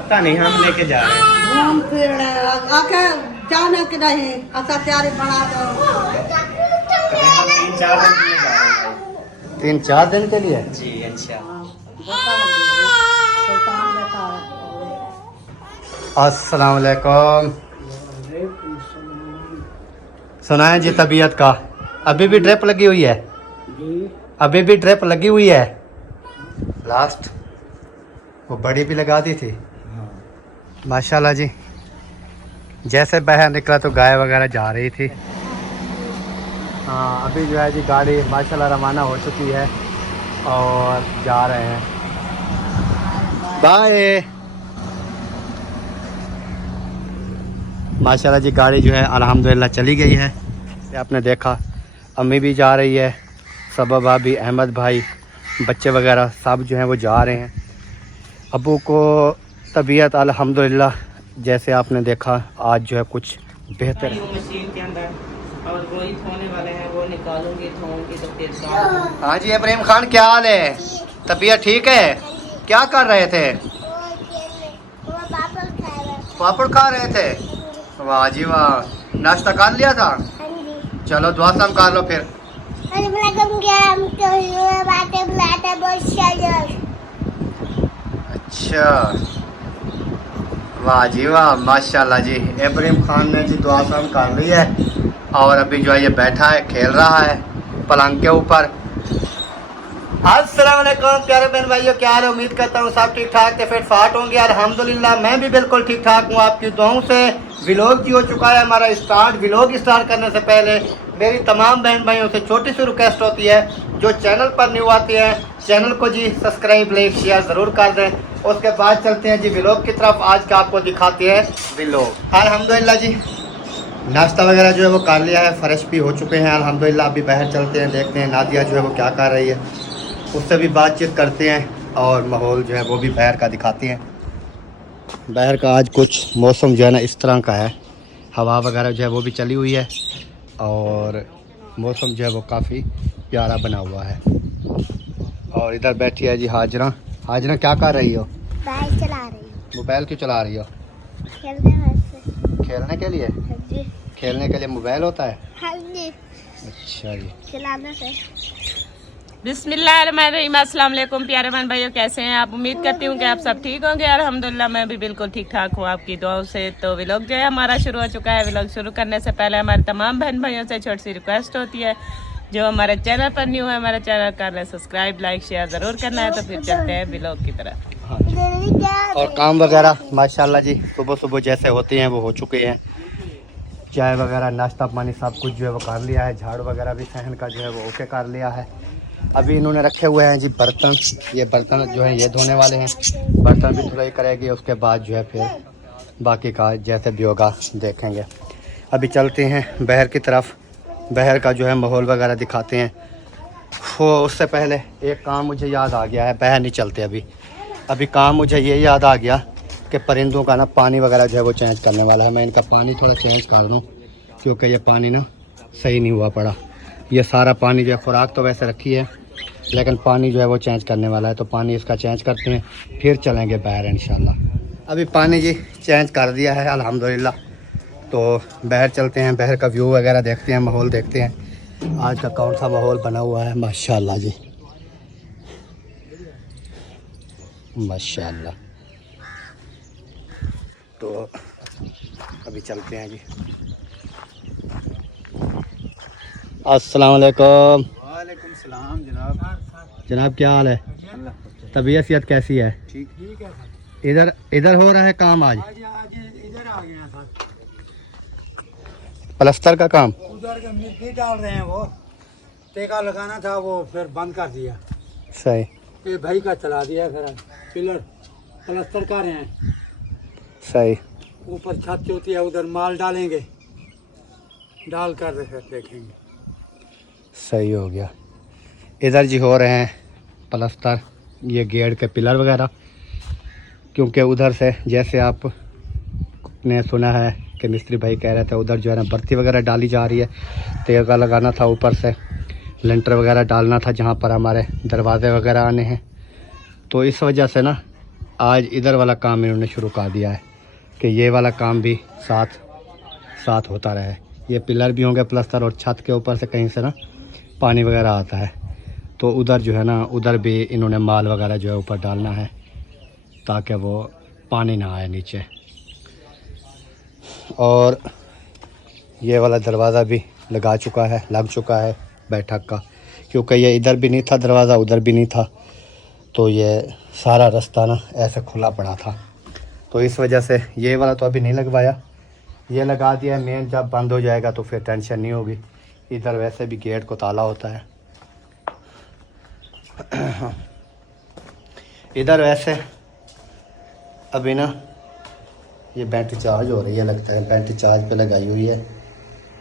पता नहीं, हम लेके जा रहे हैं। घूम फिर आके जाने के नहीं ऐसा तैयारी बना दो। 3-4 दिन के लिए जा रहे हैं भाई। 3-4 दिन के लिए जी अच्छा। सुल्तान बेटा है। अस्सलाम वालेकुम। सुनाए जी तबीयत का? अभी भी ड्रिप लगी हुई है? अभी भी ड्रिप लगी हुई है? लास्ट वो बड़ी भी लगा दी थी। माशाल्लाह जी, जैसे बाहर निकला तो गाय वगैरह जा रही थी। हाँ, अभी जो है जी गाड़ी माशाल्लाह रवाना हो चुकी है और जा रहे हैं। बाय। माशाल्लाह जी गाड़ी जो है अल्हम्दुलिल्लाह चली गई है। ये आपने देखा, अम्मी भी जा रही है, सबा भाभी, अहमद भाई, बच्चे वगैरह सब जो हैं वो जा रहे हैं। अबू को तबीयत अल्हम्दुलिल्लाह जैसे आपने देखा आज जो है कुछ बेहतर है। मशीन के अंदर और वही धोने वाले हैं, वो निकालूंगी, धोऊंगी तो फिर हाँ जी इब्राहिम खान, क्या हाल है? तबीयत ठीक है? क्या कर रहे थे? पापड़ खा रहे थे? वाह जी वाह। नाश्ता कर लिया था? चलो दुआ सलाम कर लो फिर। अच्छा, वाह जी वाह, माशाल्लाह जी। इब्राहिम खान ने जी दुआ सलाम कर ली है और अभी जो है ये बैठा है, खेल रहा है पलंग के ऊपर। अस्सलाम वालेकुम प्यारे बहन भाइयों, क्या हाल है? उम्मीद करता हूँ सब ठीक ठाक थे, फिट फाट होंगे। अल्हम्दुलिल्लाह मैं भी बिल्कुल ठीक ठाक हूँ, आपकी दुआओं से। व्लॉग जी हो चुका है हमारा स्टार्ट। व्लॉग स्टार्ट करने से पहले मेरी तमाम बहन भाइयों से छोटी सी रिक्वेस्ट होती है, जो चैनल पर न्यू आते हैं चैनल को जी सब्सक्राइब, लाइक, शेयर ज़रूर कर दें। उसके बाद चलते हैं जी व्लॉग की तरफ। आज का आपको दिखाते हैं व्लॉग। अल्हम्दुलिल्लाह जी नाश्ता वगैरह जो है वो कर लिया है, फ्रेश भी हो चुके हैं अल्हम्दुलिल्लाह। अभी बाहर चलते हैं, देखते हैं नादिया जो है वो क्या कर रही है, उससे भी बातचीत करते हैं और माहौल जो है वो भी बाहर का दिखाते हैं। बाहर का आज कुछ मौसम जो है ना इस तरह का है, हवा वगैरह जो है वो भी चली हुई है और मौसम जो है वो काफ़ी प्यारा बना हुआ है। और इधर बैठी है जी हाजरा। हाजरा क्या कर रही हो? मोबाइल चला रही हूँ। मोबाइल क्यों चला रही हो? खेलने वास्ते। खेलने के लिए? हाँ जी। खेलने के लिए मोबाइल होता है? हाँ जी। अच्छा जी। चलाने से। बिस्मिल्लाहिर्रहमानिर्रहीम। अस्सलाम वालेकुम प्यारे बहन भाइयों, कैसे हैं आप? उम्मीद करती हूँ कि आप सब ठीक होंगे। अल्हम्दुलिल्लाह मैं भी बिल्कुल ठीक ठाक हूँ आपकी दुआओं से। तो व्लॉग जो है हमारा शुरू हो चुका है। व्लॉग शुरू करने से पहले हमारे तमाम बहन भाइयों से छोटी सी रिक्वेस्ट होती है, जो हमारे चैनल पर न्यू है हमारे चैनल कर लें सब्सक्राइब, लाइक, शेयर ज़रूर करना है। तो फिर चलते हैं व्लॉग की तरफ। और काम वगैरह माशाल्लाह जी सुबह सुबह जैसे होते हैं वो हो चुके हैं। चाय वगैरह नाश्ता पानी सब कुछ जो है वो कर लिया है। झाड़ू वगैरह भी सहन का जो है वो ओके कर लिया है। अभी इन्होंने रखे हुए हैं जी बर्तन। ये बर्तन जो है ये धोने वाले हैं, बर्तन भी धुलाई करेगी, उसके बाद जो है फिर बाकी का जैसे भी होगा देखेंगे। अभी चलते हैं बाहर की तरफ, बाहर का जो है माहौल वगैरह दिखाते हैं। वो उससे पहले एक काम मुझे याद आ गया है, बाहर नहीं चलते अभी काम मुझे ये याद आ गया कि परिंदों का ना पानी वगैरह जो है वो चेंज करने वाला है। मैं इनका पानी थोड़ा चेंज कर दूँ क्योंकि ये पानी ना सही नहीं हुआ पड़ा। ये सारा पानी जो है खुराक तो वैसे रखी है लेकिन पानी जो है वो चेंज करने वाला है, तो पानी इसका चेंज करते हैं फिर चलेंगे बाहर इंशाल्लाह। अभी पानी जी चेंज कर दिया है अल्हम्दुलिल्लाह, तो बाहर चलते हैं, बाहर का व्यू वगैरह देखते हैं, माहौल देखते हैं आज का कौन सा माहौल बना हुआ है। माशाल्लाह जी माशाल्लाह। तो अभी चलते हैं जी। अस्सलाम वालेकुम। वालेकुम सलाम जनाब। जनाब क्या हाल है? तबीयत सेहत कैसी है? ठीक है। इधर इधर हो रहा है काम आज? आज इधर आ गए हैं सर। प्लास्टर का काम? उधर का मिट्टी डाल रहे हैं, वो टेका लगाना था वो फिर बंद कर दिया। सही। ये भाई का चला दिया, फिर पिलर प्लास्टर कर रहे हैं। सही। ऊपर छत होती है, उधर माल डालेंगे, डाल कर फिर देखेंगे। सही हो गया। इधर जी हो रहे हैं प्लास्टर, ये गेट के पिलर वगैरह, क्योंकि उधर से जैसे आपने सुना है कि मिस्त्री भाई कह रहे थे उधर जो है ना बर्ती वगैरह डाली जा रही है, तेगा लगाना था, ऊपर से लेंटर वगैरह डालना था जहाँ पर हमारे दरवाजे वगैरह आने हैं। तो इस वजह से ना आज इधर वाला काम इन्होंने शुरू कर दिया है कि ये वाला काम भी साथ साथ होता रहे। ये पिलर भी होंगे प्लस्तर और छत के ऊपर से कहीं से ना पानी वगैरह आता है तो उधर जो है ना उधर भी इन्होंने माल वगैरह जो है ऊपर डालना है ताकि वो पानी ना आए नीचे। और ये वाला दरवाज़ा भी लग चुका है बैठक का, क्योंकि ये इधर भी नहीं था दरवाज़ा, उधर भी नहीं था, तो ये सारा रास्ता ना ऐसे खुला पड़ा था। तो इस वजह से ये वाला तो अभी नहीं लगवाया, ये लगा दिया है। मेन जब बंद हो जाएगा तो फिर टेंशन नहीं होगी। इधर वैसे भी गेट को ताला होता है। इधर वैसे अभी ना ये बैटरी चार्ज हो रही है, लगता है बैटरी चार्ज पे लगाई हुई है।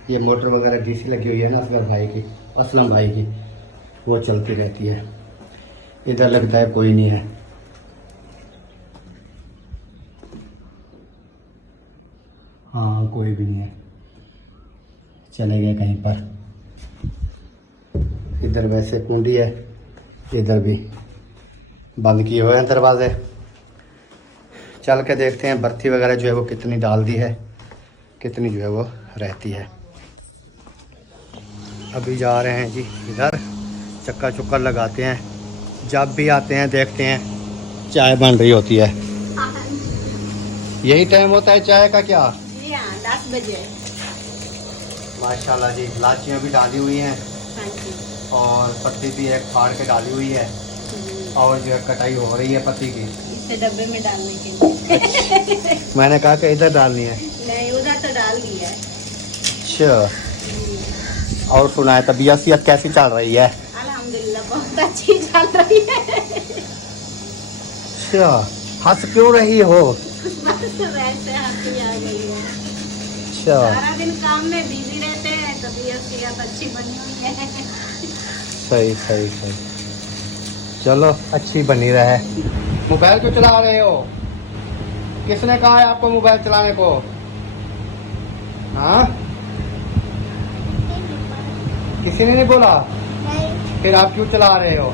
ये मोटर वगैरह डीसी लगी हुई है ना असलम भाई की, वो चलती रहती है। इधर लगता है कोई नहीं है। हाँ कोई भी नहीं है, चले गए कहीं पर। इधर वैसे कुंडी है, इधर भी बंद किए हुए हैं दरवाजे। चल के देखते हैं बर्थी वगैरह जो है वो कितनी डाल दी है, कितनी जो है वो रहती है। अभी जा रहे हैं जी इधर, चक्कर चुक्कर लगाते हैं। जब भी आते हैं देखते हैं चाय बन रही होती है। यही टाइम होता है चाय का क्या? 10 बजे। माशाल्लाह जी, इलाचियाँ भी डाली हुई हैं और पत्ती भी एक फाड़ के डाली हुई है और जो है कटाई हो रही है पत्ती की, इसे डब्बे में डालने के लिए। मैंने कहा कि इधर डालनी है। नहीं, उधर तो डाल दी है। अच्छा, और सुना है तबीयत कैसी चल रही है? अल्हम्दुलिल्लाह बहुत अच्छी चल रही है। अच्छा, हंस क्यों रही हो? बस वैसे हंसी आ गई है। अच्छा, सारा दिन काम में बिजी रहते हैं, तबीयत अच्छी बनी हुई है। सही सही सही, चलो अच्छी बनी रहे। मोबाइल क्यों चला रहे हो? किसने कहा है आपको मोबाइल चलाने को? हाँ, किसी ने नहीं बोला? फिर आप क्यों चला रहे हो?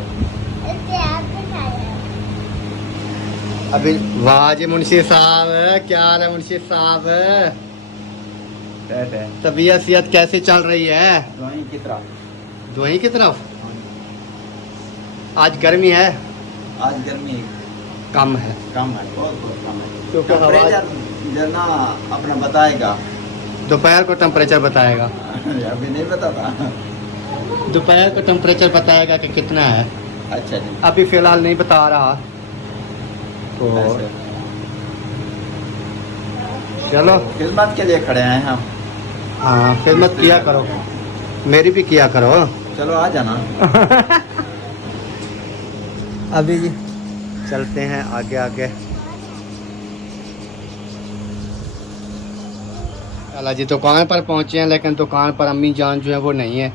अभी वाह जी मुंशी साहब, क्या हाल है मुंशी साहब? तबीयत सेहत कैसी चल रही है? दोही की तरफ आज गर्मी है? आज गर्मी कम है, बहुत कम है, क्योंकि हवा टेम्परेचर ना अपना बताएगा। दोपहर को टेम्परेचर बताएगा। अभी नहीं बताता। दोपहर को टेम्परेचर बताएगा कि कितना है। अच्छा जी, अभी फिलहाल नहीं बता रहा, तो ऐसे। चलो खिदमत के लिए खड़े हैं हम। हाँ, खिदमत किया करो, मेरी भी किया करो। चलो आ जाना। अभी जी चलते हैं आगे आगे। अल्लाह जी दुकान पर पहुंचे हैं, लेकिन दुकान पर अम्मी जान जो है वो नहीं है।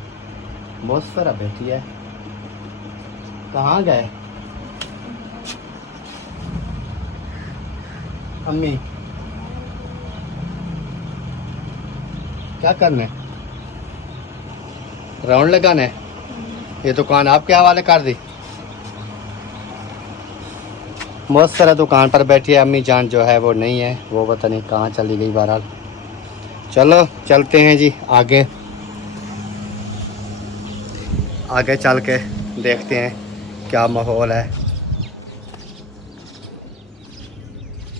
बहुत सारा बैठी है, कहाँ गए अम्मी? क्या करने? राउंड लगाने? ये दुकान आपके हवाले कर दी? बहुत सारा दुकान पर बैठी है अम्मी जान जो है वो नहीं है, वो पता नहीं कहाँ चली गई। बहरहाल चलो चलते हैं जी आगे, आगे चल के देखते हैं क्या माहौल है।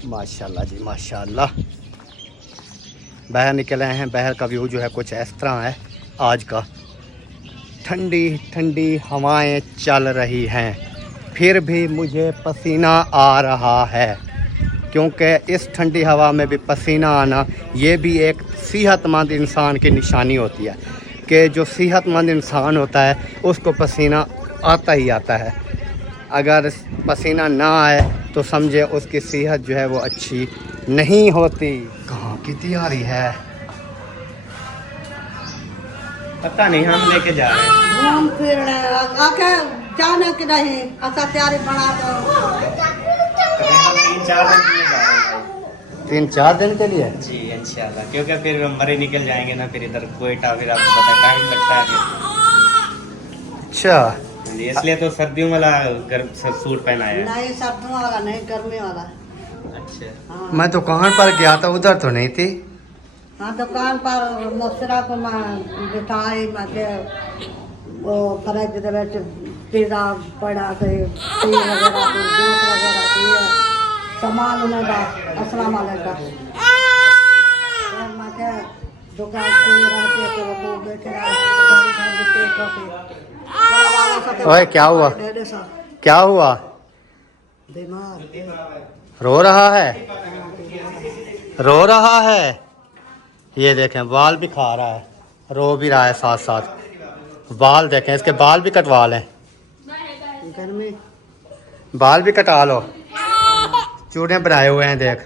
माशाल्लाह जी माशाल्लाह, बाहर निकले हैं। बाहर का व्यू जो है कुछ इस तरह है आज का। ठंडी ठंडी हवाएं चल रही हैं, फिर भी मुझे पसीना आ रहा है, क्योंकि इस ठंडी हवा में भी पसीना आना ये भी एक सेहतमंद इंसान की निशानी होती है कि जो सेहतमंद इंसान होता है उसको पसीना आता ही आता है। अगर पसीना ना आए तो समझे उसकी सेहत जो है वो अच्छी नहीं होती। कहाँ की तैयारी है पता नहीं, हम लेके जा रहे हैं। घूम फिर आके जाने के नहीं ऐसा तैयारी बना दो। 3-4 दिन के लिए जी इंशाल्लाह, क्योंकि फिर मरे निकल जाएंगे ना, फिर इधर कोयटा, फिर आपको पता टाइम लगता है। अच्छा, जी, इसलिए तो सर्दियों वाला सूट पहना है। नहीं सर्दियों वाला नहीं, गर्मी वाला। अच्छा। हाँ मैं दुकान पर गया था, उधर तो नहीं थी। हाँ, दुकान पर मोसरा को मैं बिठाई, मैं वो फ्रिज ਦੇ ਵਿੱਚ पिज़्ज़ा पड़ा थे, टी वगैरह थे, जूस वगैरह थे, सामान उन्हें दा अस्सलाम वालेकुम। फिर मैं क्या दुकान खुली रहती है तो वो बैठे रहे। ओए क्या हुआ, क्या हुआ? बीमार रो रहा है, रो रहा है। ये देखें बाल भी खा रहा है, रो भी रहा है साथ साथ। बाल देखें, इसके बाल भी कटवा लें, गर्मी बाल भी कटा लो। चूड़े बनाए हुए हैं देख।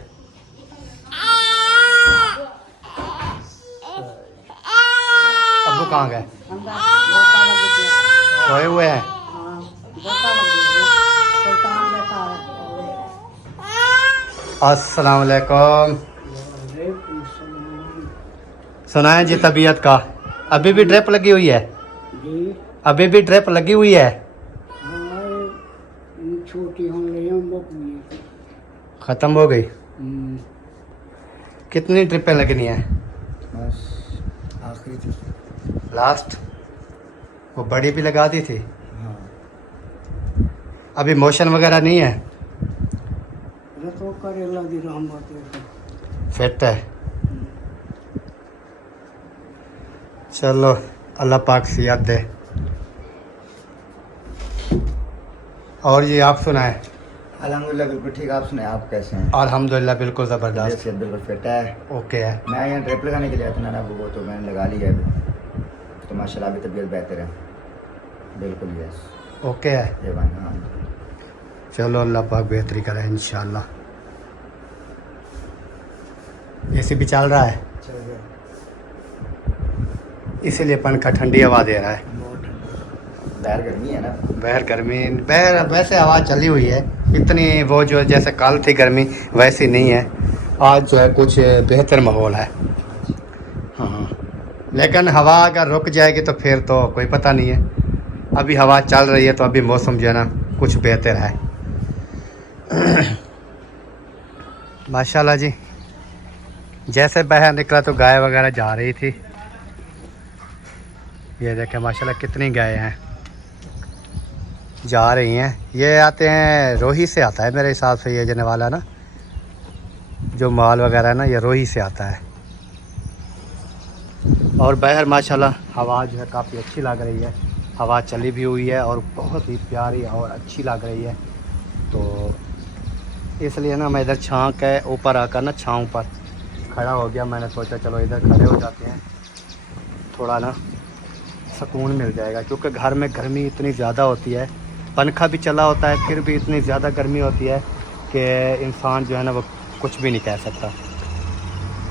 अब्बू कहाँ गए? अंदर गोता लगी थी। सोए हुए हैं। हाँ, गोता लगी थी। सुल्तान बैठा है। अस्सलाम वालेकुम। सुनाए जी तबीयत का? अभी भी ड्रिप लगी हुई है? अभी भी ड्रिप लगी हुई है? छोटी होने खत्म हो गई? कितनी ड्रिपें लगनी है? बस आखिरी थी। लास्ट? वो बड़ी भी लगा दी थी? हाँ। अभी मोशन वगैरह नहीं है? तो कर अल्लाह दी रहमत है। फिट है? चलो अल्लाह पाक सियात दे। और ये आप सुनाए? अल्हम्दुलिल्लाह बिल्कुल ठीक। आप सुनाए, आप कैसे हैं? अल्हम्दुलिल्लाह बिल्कुल ज़बरदस्त। सेहत बिल्कुल फिट है। ओके है। मैं यहाँ ड्रिप लगाने के लिए आया था ना, वो तो मैंने लगा लिया है, तो माशाल्लाह अभी तबीयत बेहतर है। बिल्कुल यस। ओके है। ये बात हाँ। चलो अल्लाह पाक बेहतरी करे इंशाल्लाह। एसी भी चल रहा है, इसीलिए पंखा ठंडी हवा दे रहा है। बाहर गर्मी है ना। बाहर गर्मी, बाहर वैसे हवा चली हुई है, इतनी वो जो जैसे कल थी गर्मी वैसी नहीं है। आज जो है कुछ बेहतर माहौल है। हाँ, लेकिन हवा अगर रुक जाएगी तो फिर तो कोई पता नहीं है। अभी हवा चल रही है तो अभी मौसम जो है ना कुछ बेहतर है। माशाल्लाह जी, जैसे बाहर निकला तो गाय वगैरह जा रही थी। ये देखें माशाल्लाह कितनी गाय हैं, जा रही हैं। ये आते हैं रोही से आता है मेरे हिसाब से, ये जने वाला ना जो माल वगैरह है ना, ये रोही से आता है। और बाहर माशाल्लाह हवा जो है काफ़ी अच्छी लग रही है, हवा चली भी हुई है और बहुत ही प्यारी और अच्छी लग रही है। तो इसलिए ना मैं इधर छाँव के ऊपर आकर ना छाँव पर खड़ा हो गया। मैंने सोचा चलो इधर खड़े हो जाते हैं, थोड़ा ना सुकून मिल जाएगा, क्योंकि घर में गर्मी इतनी ज़्यादा होती है। पंखा भी चला होता है फिर भी इतनी ज़्यादा गर्मी होती है कि इंसान जो है ना वो कुछ भी नहीं कह सकता।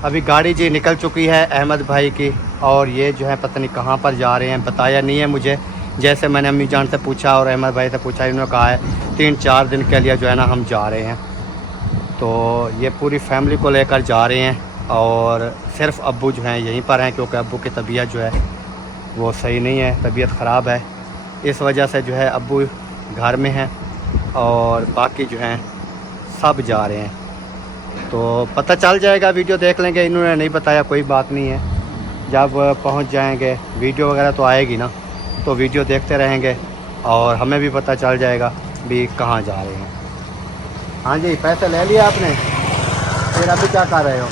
अभी गाड़ी जी निकल चुकी है अहमद भाई की, और ये जो है पता नहीं कहाँ पर जा रहे हैं, बताया नहीं है मुझे। जैसे मैंने अम्मी जान से पूछा और अहमद भाई से पूछा, इन्होंने कहा है 3-4 दिन के लिए जो है ना हम जा रहे हैं। तो ये पूरी फैमिली को लेकर जा रहे हैं, और सिर्फ अब्बू जो हैं यहीं पर हैं, क्योंकि अब्बू की तबीयत जो है वो सही नहीं है, तबीयत ख़राब है। इस वजह से जो है अब्बू घर में हैं और बाकी जो हैं सब जा रहे हैं। तो पता चल जाएगा, वीडियो देख लेंगे। इन्होंने नहीं बताया, कोई बात नहीं है। जब पहुंच जाएंगे वीडियो वगैरह तो आएगी ना, तो वीडियो देखते रहेंगे और हमें भी पता चल जाएगा भी कहाँ जा रहे हैं। हाँ जी, पैसे ले लिया आपने, फिर अभी क्या कर रहे हो?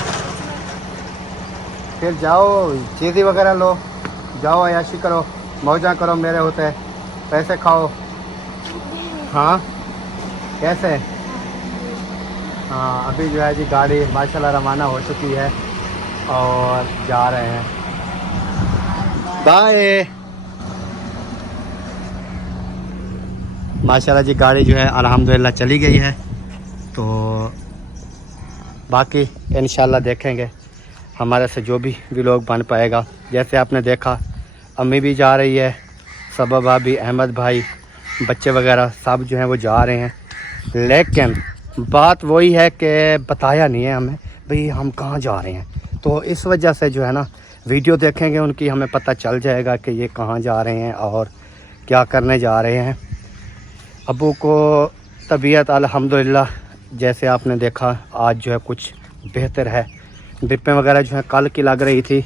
फिर जाओ चीज़ी वगैरह लो, जाओ अयाशी करो, मौजा करो, मेरे होते पैसे खाओ। हाँ कैसे? हाँ, अभी जो है जी गाड़ी माशाल्लाह रवाना हो चुकी है और जा रहे हैं। बाय। माशाल्लाह जी गाड़ी जो है अल्हम्दुलिल्लाह चली गई है। तो बाकी इंशाल्लाह देखेंगे हमारे से जो भी व्लॉग बन पाएगा। जैसे आपने देखा अम्मी भी जा रही है, सबा भाभी, अहमद भाई, बच्चे वगैरह सब जो हैं वो जा रहे हैं। लेकिन बात वही है कि बताया नहीं है हमें भाई हम कहाँ जा रहे हैं। तो इस वजह से जो है ना वीडियो देखेंगे उनकी, हमें पता चल जाएगा कि ये कहाँ जा रहे हैं और क्या करने जा रहे हैं। अबू को तबीयत अल्हम्दुलिल्लाह जैसे आपने देखा आज जो है कुछ बेहतर है। ड्रिपें वगैरह जो है कल की लग रही थी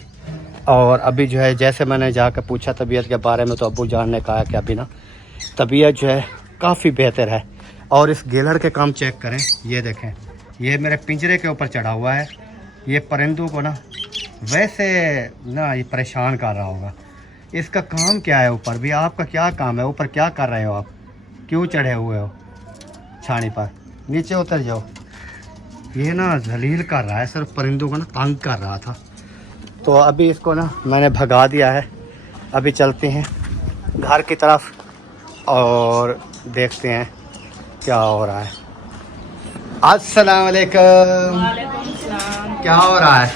और अभी जो है जैसे मैंने जाकर पूछा तबीयत के बारे में तो अबू जान ने कहा कि अभी ना तबीयत जो है काफ़ी बेहतर है। और इस गेलर के काम चेक करें, ये देखें, ये मेरे पिंजरे के ऊपर चढ़ा हुआ है। ये परिंदों को ना वैसे ना ये परेशान कर रहा होगा। इसका काम क्या है ऊपर भी? आपका क्या काम है ऊपर? क्या कर रहे हो आप? क्यों चढ़े हुए हो छानी पर? नीचे उतर जाओ। ये ना जलील कर रहा है, सिर्फ परिंदों को ना तंग कर रहा था। तो अभी इसको ना मैंने भगा दिया है। अभी चलते हैं घर की तरफ और देखते हैं क्या हो रहा है। अस्सलाम वालेकुम। वालेकुम सलाम। क्या हो रहा है?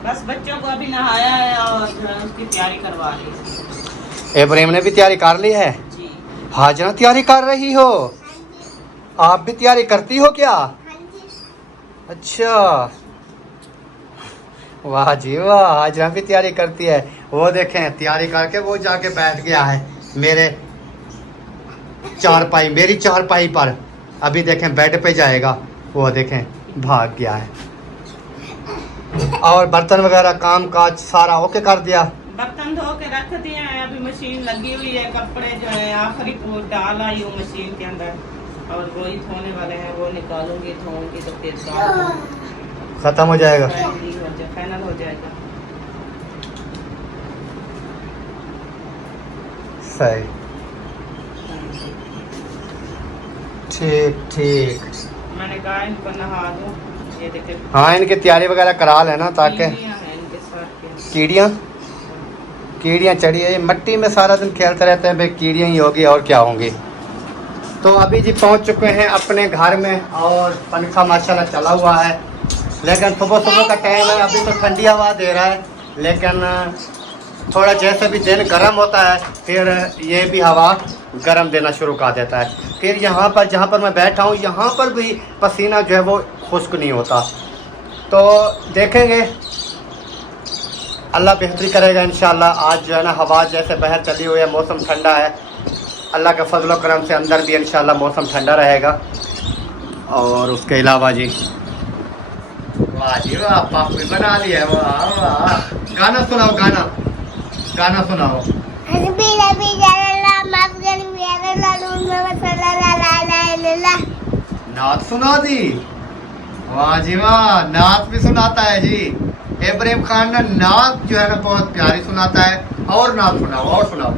बस बच्चों को अभी नहाया है और उसकी तैयारी करवा ली है। इब्राहिम ने भी तैयारी कर ली है? जी। हाजना तैयारी कर रही हो? आप भी तैयारी करती हो क्या? अच्छा, वाह जी वाह, हाजना भी तैयारी करती है। वो देखें तैयारी करके वो जाके बैठ गया है मेरे चारपाई, मेरी चारपाई पर। अभी देखें बेड पे जाएगा, वो देखें भाग गया है। और बर्तन वगैरह काम काज सारा ओके कर दिया? बर्तन धो के रख दिए हैं, अभी मशीन लगी हुई है। कपड़े जो है आखिरी को डाल आई हूँ मशीन के अंदर और वही धोने वाले हैं, वो निकालूंगी, धोऊंगी तो फिर खत्म हो जाएगा, फाइनल हो जाएगा। सही, ठीक ठीक। मैंने कहा इनको नहा दूं, ये देखे हाँ इनकी तैयारी वगैरह करा लेना ताकि कीड़ियां हैं इनके साथ के। कीड़ियाँ चढ़ी है। ये मिट्टी में सारा दिन खेलते रहते हैं, भाई कीड़ियाँ ही होगी और क्या होंगी। तो अभी जी पहुंच चुके हैं अपने घर में और पंखा माशाल्लाह चला हुआ है, लेकिन सुबह सुबह का टाइम है, अभी तो ठंडी हवा दे रहा है। लेकिन थोड़ा जैसे भी दिन गर्म होता है फिर ये भी हवा गर्म देना शुरू कर देता है। फिर यहाँ पर जहाँ पर मैं बैठा हूँ यहाँ पर भी पसीना जो है वो खुश्क नहीं होता। तो देखेंगे, अल्लाह बेहतरी करेगा इंशाल्लाह। आज जो है ना हवा जैसे बाहर चली हुई है, मौसम ठंडा है। अल्लाह के फजल व करम से अंदर भी इंशाल्लाह मौसम ठंडा रहेगा। और उसके अलावा जी वाह जी वाह, पापड़ी बना लिया है, वाह वाह। गाना सुनाओ, गाना सुनाओ। नात सुना दी? वाह जी वाह, नात भी सुनाता है जी। इब्राहिम खान ने नात जो है ना बहुत प्यारी सुनाता है। और नात सुनाओ, और सुनाओ।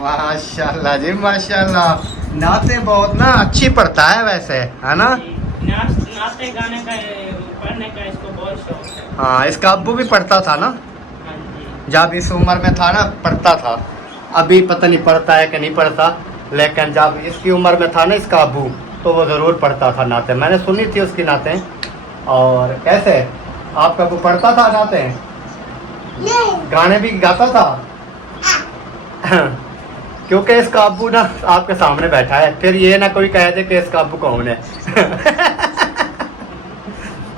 माशाल्लाह जी माशाल्लाह, नातें बहुत ना अच्छी पढ़ता है वैसे, है ना? नाते गाने का पढ़ने का इसको बहुत शौक है। हाँ, इसका अब्बू भी पढ़ता था ना, हाँ जी। जब इस उम्र में था ना पढ़ता था। अभी पता नहीं पढ़ता है कि नहीं पढ़ता, लेकिन जब इसकी उम्र में था ना इसका अब्बू तो वो ज़रूर पढ़ता था नाते। मैंने सुनी थी उसकी नातें। और कैसे आपका अब्बू पढ़ता था नातें? गाने भी गाता था? क्योंकि इसका अब्बू ना आपके सामने बैठा है, फिर ये ना कोई कह दे कि इसका अब्बू कौन है।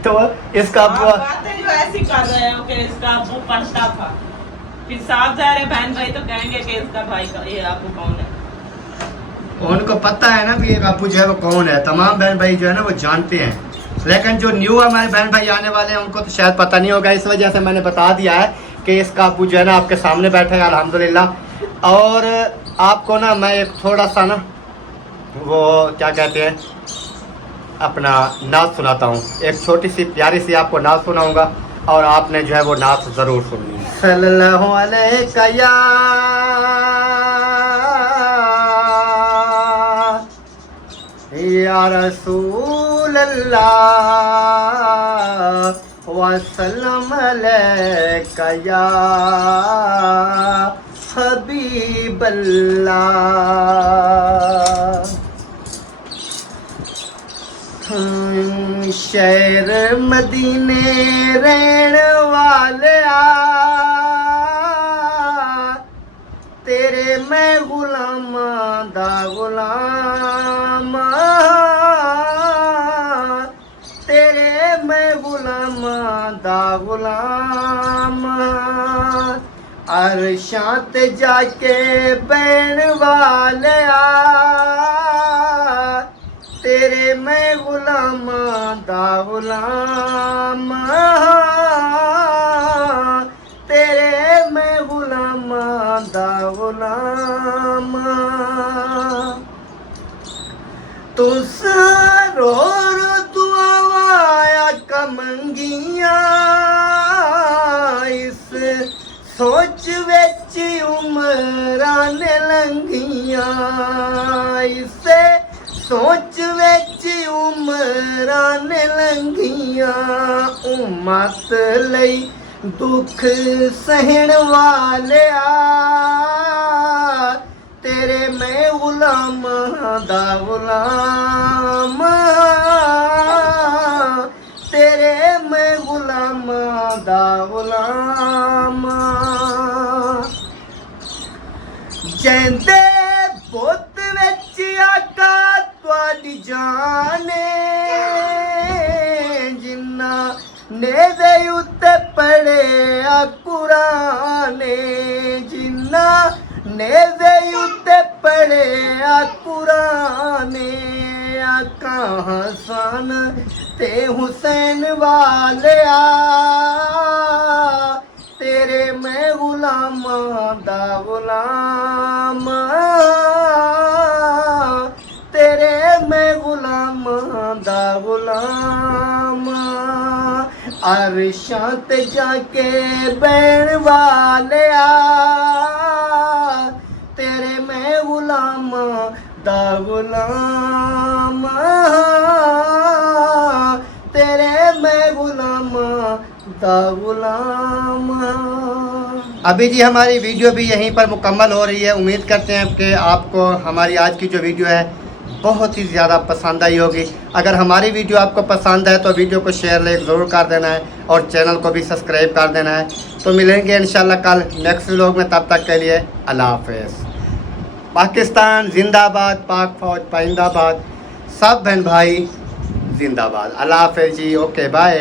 तो इसका अब्बू आप बातें जो ऐसी कर रहे हो कि इसका अब्बू पढ़ता था, फिर साफ जा रहे बहन भाई तो कहेंगे कि इसका भाई का ये अब्बू कौन है। उनको पता है ना कि ये अब्बू जो है वो कौन है, तमाम बहन भाई जो है ना वो जानते हैं। लेकिन जो न्यू हमारे बहन भाई आने वाले हैं उनको तो शायद पता नहीं होगा, इस वजह से मैंने बता दिया है कि इसका अब्बू जो है ना आपके सामने बैठा है अल्हम्दुलिल्लाह। और आपको ना मैं एक थोड़ा सा ना वो क्या कहते हैं अपना नात सुनाता हूँ। एक छोटी सी प्यारी सी आपको नात सुनाऊंगा और आपने जो है वो नात ज़रूर सुननी है। सल्लल्लाहु अलैहि या रसूल अल्लाह वसल्लम अलैका या हबीब अल्लाह। शहर मदीने रहन वाले तेरे मैं गुलाम दा गुलाम दा गुलाम अरशां ते जाके बैण वालिया तेरे मैं गुलामां दा गुलाम तेरे मैं गुलामां दा गुलाम तुस रो रो दुआवाया कमंगियां इस सोच विच उमरां ने लंघियां इस सोच विच उमरां ने लंघियां उम्मत लई दुख सहण वालिया तेरे मैं गुलामां दा गुलाम तेरे मैं गुलामां दा गुलाम जैंदे बुत विच आका तुहाडी जान जिन्ना ने दे उत्ते पढ़िया कुरान जिन्ना ने दे उत्ते पढ़िया कुरान आका हसन ते हुसैन वालिया तेरे मैं गुलामां दा गुलाम तेरे मैं गुलामां दा गुलाम अरशां ते जाके बैण वालिया तेरे मैं गुलामां दा गुलाम तेरे मैं गुलामां दा गुलाम। अभी जी हमारी वीडियो भी यहीं पर मुकम्मल हो रही है। उम्मीद करते हैं कि आपको हमारी आज की जो वीडियो है बहुत ही ज़्यादा पसंद आई होगी। अगर हमारी वीडियो आपको पसंद है तो वीडियो को शेयर लाइक ज़रूर कर देना है और चैनल को भी सब्सक्राइब कर देना है। तो मिलेंगे इंशाल्लाह कल नेक्स्ट व्लॉग में, तब तक के लिए अल्लाह हाफ़िज़। पाकिस्तान जिंदाबाद, पाक फौज पाइंदाबाद, सब बहन भाई जिंदाबाद। अल्लाह हाफ़िज़ जी, ओके बाय।